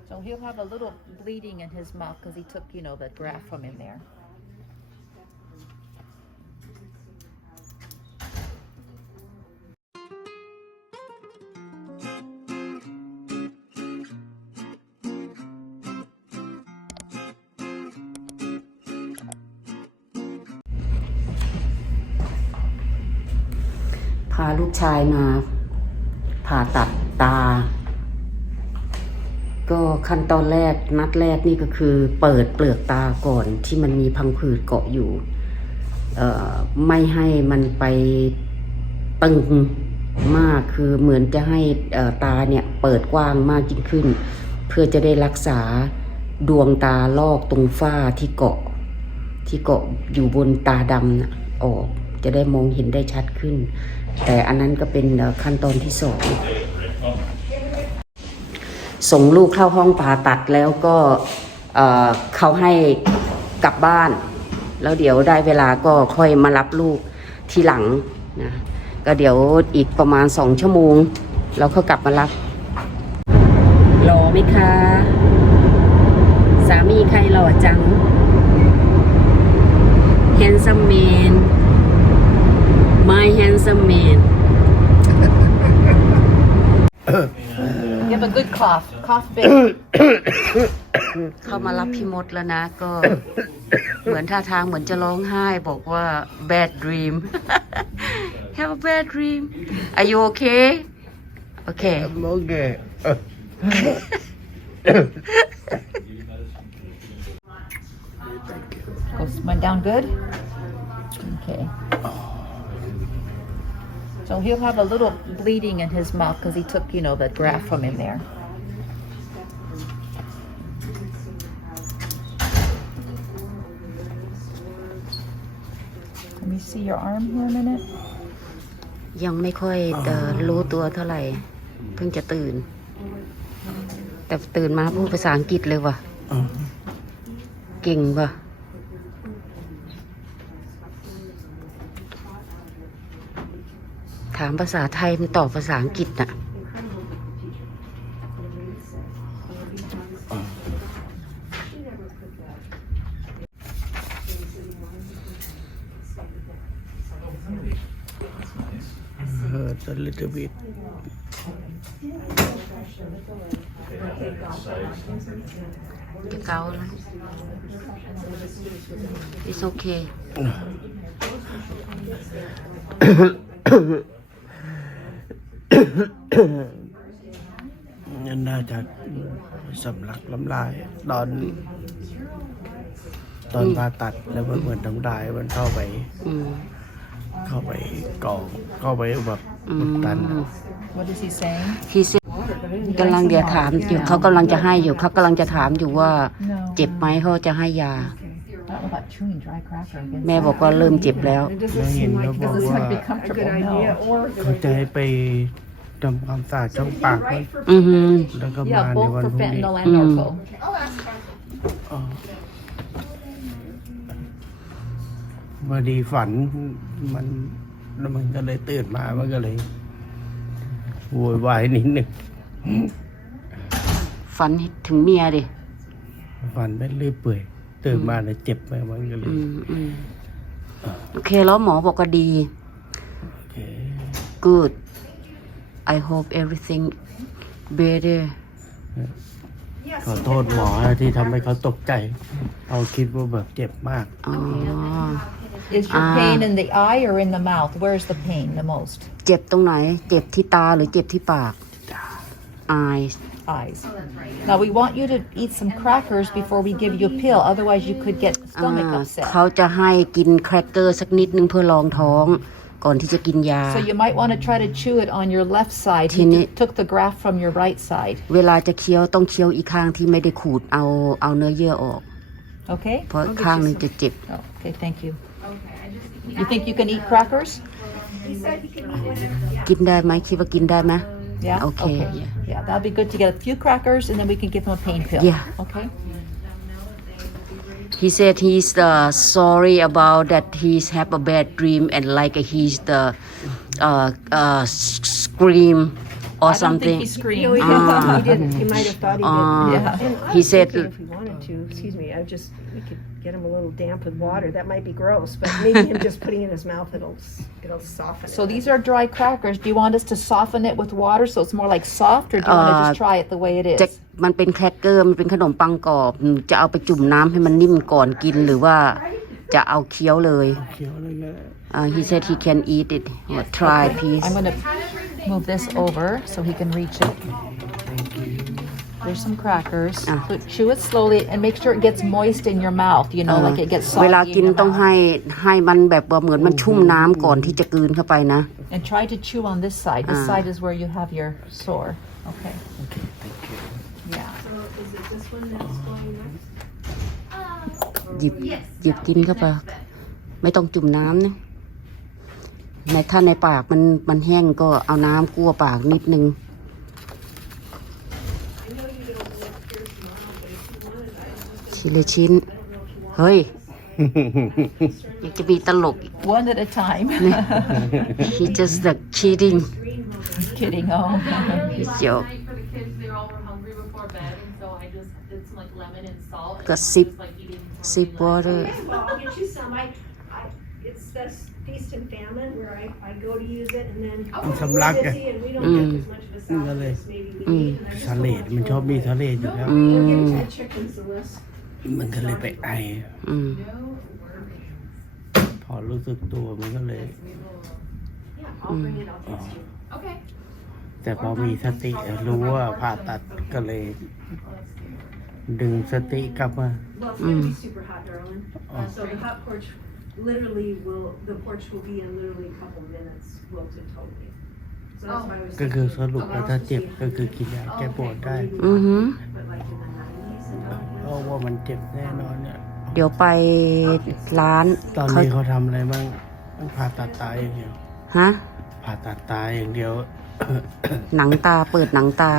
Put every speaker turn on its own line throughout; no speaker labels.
So he'll have a little bleeding in his mouth because he took, the graft from in there.
พาลูกชายมาผ่าตัดตา ก็ขั้นตอนแรกนัดแรกนี่ก็คือเปิดเปลือกตาก่อนที่มันมีพังผืดเกาะอยู่ไม่ให้มันไปตึงมากคือเหมือนจะให้ตาเนี่ยเปิดกว้างมากยิ่งขึ้นเพื่อจะได้รักษาดวงตาลอกตรงฝ้าที่เกาะอยู่บนตาดำนะออกจะได้มองเห็นได้ชัดขึ้นแต่อันนั้นก็เป็นขั้นตอนที่สองส่งลูกเข้าห้องผ่าตัดแล้วก็เขาให้กลับบ้านแล้วเดี๋ยวได้เวลาก็ค่อยมารับลูกทีหลังนะก็เดี๋ยวอีกประมาณ2 ชั่วโมงเราก็กลับมารับรอไหมคะสามีใครหล่อจัง handsome man my handsome man
You have a good cough big
เข้ามารับพี่มดแล้วนะก็ เหมือนท่าทางเหมือนจะร้องไห้บอกว่า bad dream have a bad dream are you okay okay
I'm okay.
went down good. Okay. So he'll have a little bleeding in his mouth because he took, the graft from in there. Let me see your arm here a minute.
ยังไม่ค่อยรู้ตัวเท่าไหร่เพิ่งจะตื่นแต่ตื่นมาพูดภาษาอังกฤษเลยว่ะเก่งว่ะถามภาษาไทยมันตอบภาษาอังกฤษน่ะ
Hurts a little bit.
จะเกาแล้ว It's okay
น่าจะสำลักน้ำลายตอนผ่าตัดแล้วมันเหมือนน้ำลายมันเข้าไปกรองเข้าไปแบบอุดตัน
What is he saying?
พี่เซกำลังเดี๋ยวถามอยู่เขากำลังจะให้อยู่เขากำลังจะถามอยู่ว่าเจ็บไหมเขาจะให้ยา แม่บอกว่าเริ่มเจ็บแล้ว
แล้วเห็นเขาบอกว่าเขาจะให้ไปทำความสะอาดช่องปากไว้แล้วก็มาในวันพรุ่งนี้พอดีฝันมันก็เลยตื่นมามันก็เลยโวยวายนิดหนึ่ง
ฝันถึงเมียดิ
ฝันไม่เลื่อยเปื่อยตื่นมาเลยเจ็บไปมันก็เลย
โอเคแล้วหมอบอกว่าดี good I hope everything better
ขอโทษหมอที่ทำให้เขาตกใจเขาคิดว่าแบบเจ็บมาก
อ๋อ
Is your pain in the eye or in the mouth? Where's the pain the most?
เจ็บตรงไหนเจ็บที่ตาหรือเจ็บที่ปาก eyes
Now we want you to eat some crackers before we give you a pill. Otherwise, you could get stomach upset.
เขาจะให้กินแครกเกอร์สักนิดนึงเพื่อรองท้องก่อนที่จะกินยา
So you might want to try to chew it on your left side. He took the graft from your right side.
เวลาจะเคี้ยวต้องเคี้ยวอีกข้างที่ไม่ได้ขูดเอาเนื้อเยื่อออก
Okay.
เพราะข้างนึงจะเจ็บ
Okay, thank you. You think you can eat crackers?
กินได้ไหมคิดว่ากินได้ไหม
Yeah.
Okay.
Yeah, that'll be good to get a few crackers, and then we can give him a pain pill.
Yeah.
Okay.
He said he's sorry about that he's have a bad dream and like he's the scream or
I don't
something.
think he
No,
screamed.
he didn't. He didn't. He might have thought he did.
Yeah.
And
He
honestly,
said-
if we wanted to, excuse me, we could get him a little damp with water. That might be gross, but maybe him just putting it in his mouth, it'll soften it.
So these are dry crackers. Do you want us to soften it with water so it's more like soft, or do you want to just try it the way it
จะ
is?
มันเป็นแครกเกอร์มันเป็นขนมปังกรอบจะเอาไปจุ่มน้ำให้มันนิ่มก่อนกินหรือว่าจะเอาเคี้ยวเลย
เขียวเลยก็ได้
he said he can eat it try please
I'm going to move this over so he can reach it. There's some crackers. So chew it slowly and make sure it gets moist in your mouth, you know, like it gets
เวลา
soggy
กิ
in
น
your
ต้อง
mouth.
ให้มันแบบว่าเหมือนมันชุ่มน้ำก่อนที่จะกลืนเข้าไปนะ
And try to chew on this side. This side is where you have your sore. Okay. Yeah.
So is it this one that's going next?
หยิบกินเข้าไปไม่ต้องจุ่มน้ำนะถ้าในปากมันแห้งก็เอาน้ำกลัวปากนิดนึงชิ้นละชิ้น เฮ้ย อยากจะมีตลกอีก
One at a time.
he just like cheating
Kidding. Oh.
he's joke
Night for the kids, they all were hungry before bed, and so I just did some like lemon and salt. And
Got
everyone
sip-
was, like, eating
sip
totally, like,
water
Well, I'll get you some. It's this feast and famine where I go to use it and then
สำลัก
we're
ไง
busy and we don't get as much of a salad as maybe we need. And I just
ทะเลดมันชอบมีทะเลดอยู่แล้ว
we'll give it to the chickens the list.
มันก็เลยไปไอ
อืม
พอรู้สึกตัวมันก็เลย
Yeah, I'll bring it. I'll text you.
Okay.
แต่พอมีสติรู้ว่าผ่าตัดก็เลย ดึงสติกลับมา
Well, it's gonna be super hot, darling. So the hot porch the porch will be in literally a couple minutes, wilted totally. So that's why I was
ก็คือสรุปแล้วถ้าเจ็บก็คือกินยาแก้ปวดได้
อือหือ
but like in the 90s and
เพราะว่ามันเจ็บแน่นอนเนี่ย
เดี๋ยวไปร้าน
ตอน
เขา
นี้เขาทำอะไรบ้างผ่าตัดตาอย่างเดียว
ฮะ
ผ่าตัดตาอย่างเดียว
หนังตาเปิดหนังตา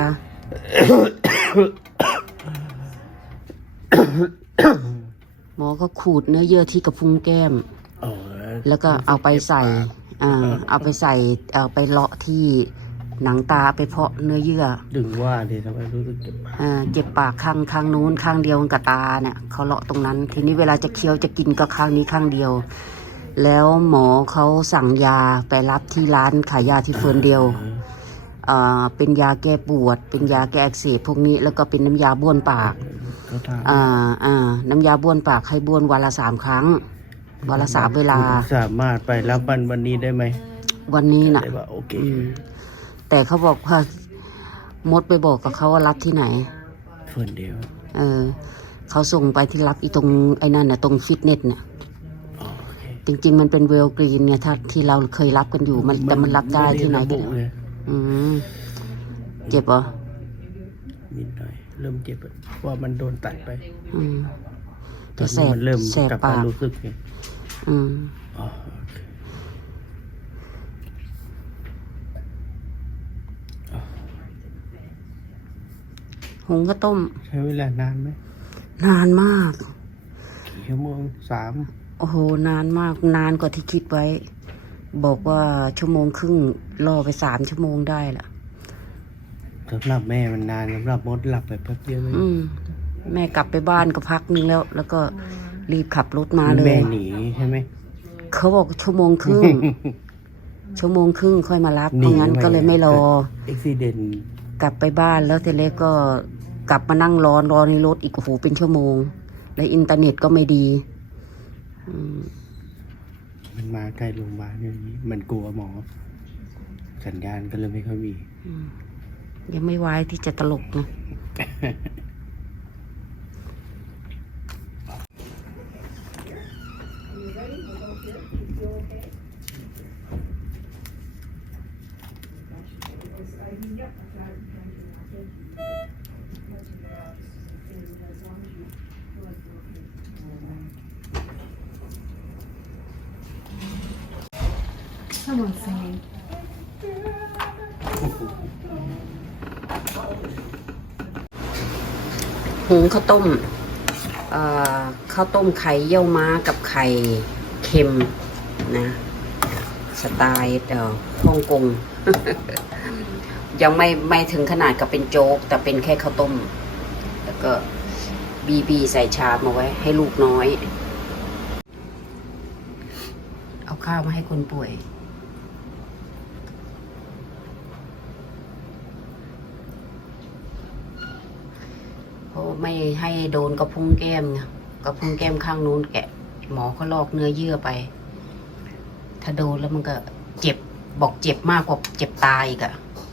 หมอก็ขูดเนื้อเยื่อที่กระพุ้งแก้ม
โอ้
แล้วก็เอาไปใส่เอาไปใส่ไปเลาะที่หนังตาไปเพาะเนื้อเยื่อ
ดึงว่าดิทำไมรู้สึกเจ็บปาก
เจ็บปากข้างนู้นข้างเดียวกับตาเนี่ยเขาเลาะตรงนั้น ทีนี้เวลาจะเคี้ยวจะกินก็ข้างนี้ข้างเดียว แล้วหมอเขาสั่งยาไปรับที่ร้านขายยาที่เฟิร์นเดียวเป็นยาแก้ปวด เป็นยาแก้อักเสบพวกนี้แล้วก็เป็นน้ำยาบ้วนปาก
เขาถาม
น้ำยาบ้วนปากให้บ้วนวันละ3 ครั้งวันละ3 เวลา
สามารถไปรับวันนี้ได้ไหม
วันนี้น่ะ
ได้ว่าโอเค
แต่เขาบอกว่ามดไปบอกกับเขาว่ารับที่ไหน
เฟิร์นเดียว
เขาส่งไปที่รับอีตรงไอ้นั่นน่ะตรงฟิตเนสน่ะ
อ๋อโอเค
จริงๆมันเป็นเวลกรีนเนี่ยถ้าที่เราเคยรับกันอยู่มันแต่มันรับได้ที่ไหน
ม่
ก็
ระบุ
ได้
เลย
อืมเจ็บเหรอ
นิดหน่อยเริ่มเจ็บอะว่ามันโดนตัดไป
อืม
ตอน
แส
นี้
บ
มันเริ่ม
แสบ
กลับ
ปาม
าก รู้สึกไง
อืม
อ๋อโอเค
หุงข้าวต้ม
ใช้เวลานานไหม
นานมาก
กี่ชั่วโมง3
โอ้โหนานมากนานกว่าที่คิดไว้ บอกว่า1.5 ชั่วโมงรอไป3 ชั่วโมงได้ละ
สำหรับแม่มันนานสำหรับมดหลับไปแป๊บเดียวเอง
แม่กลับไปบ้านก็พักนึงแล้วก็รีบขับรถมาเล
แม่
ย
หนีใช่ไหม
เขาบอก1.5 ชั่วโมง 1.5 ชั่วโมงค่อยมารับเพราะงั้นก็เลยไม่รอ
อุบิเหตุ
กลับไปบ้านแล้วเสร็จแล้วก็กลับมานั่งรอในรถอีกโอ้โหเป็นชั่วโมง แล้วอินเทอร์เน็ตก็ไม่ดี
มันมาใกล้โรงพยาบาลอย่างนี้มันกลัวหมอ สัญญาณก็เลยไม่ค่อยมี
ยังไม่ไว้ที่จะตลกนะ
someone singing.
หุงข้าวต้มข้าวต้มไข่เยี่ยวม้ากับไข่เค็มนะ สไตล์ฮ่องกงยังไม่ถึงขนาดกับเป็นโจ๊ก แต่เป็นแค่ข้าวต้ม แล้วก็บีใส่ชามมาไว้ ให้ลูกน้อย เอาข้าวมาให้คนป่วย เพราะไม่ให้โดนกระพุ้งแก้มไงกระพุ้งแก้มข้างนู้นแกะ หมอเขาลอกเนื้อเยื่อไป ถ้าโดนแล้วมันก็เจ็บ บอกเจ็บมากกว่าเจ็บตายอีกอะ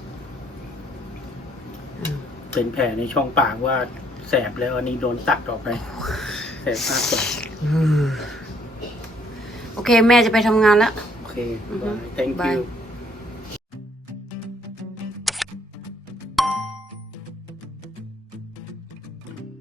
เป็นแผลในช่องปากว่าแสบแล้วอันนี้โดนตัดออกไปแสบมากกว่า
โอเค แม่จะไปทำงานแล้ว
โอเค thank
Bye.
you